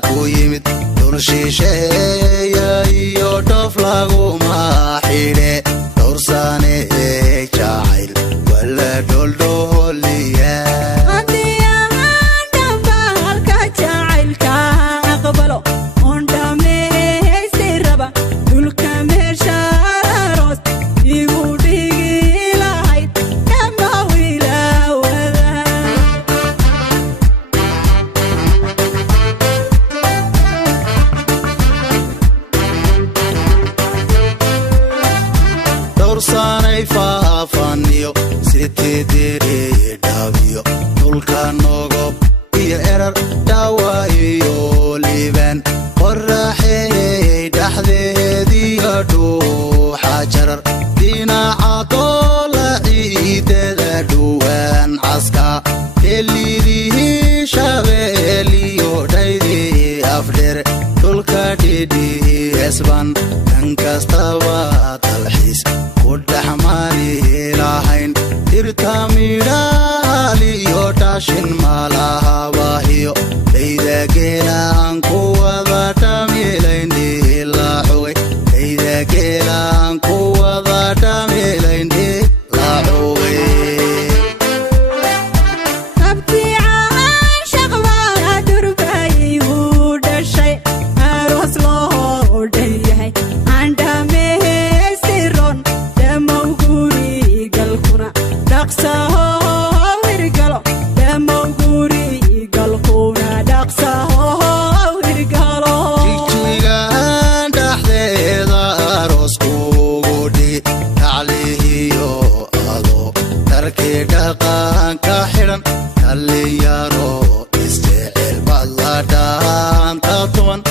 ku yimid dul shisheeya iyo dhoof laguma xidhe doorsane jacayl wala dholdhooliya sanay faafaniyo sitidiri dhawiyo dulka nogob iyo erar dhawa iyo liban qoraxay dhaxdeediyo dhuuxa jarar dhinaca doola ciidada dhuwan caska elirihi shabeeliyo dhaydi afdheer dulka dhidhi esban kankastaba talxiis ودحمالي لهين ترتميدالي يوتاشن مالها باهيو إذا كيلان قوة تميلين دي لاحوي إذا كيلان قوة تميلين دي لاحوي أبكي عن شغلة دربي ود الشيء أروس له ديهي عندها مهسرون دقان كحرن اللي يارو استعل بالله دام تطون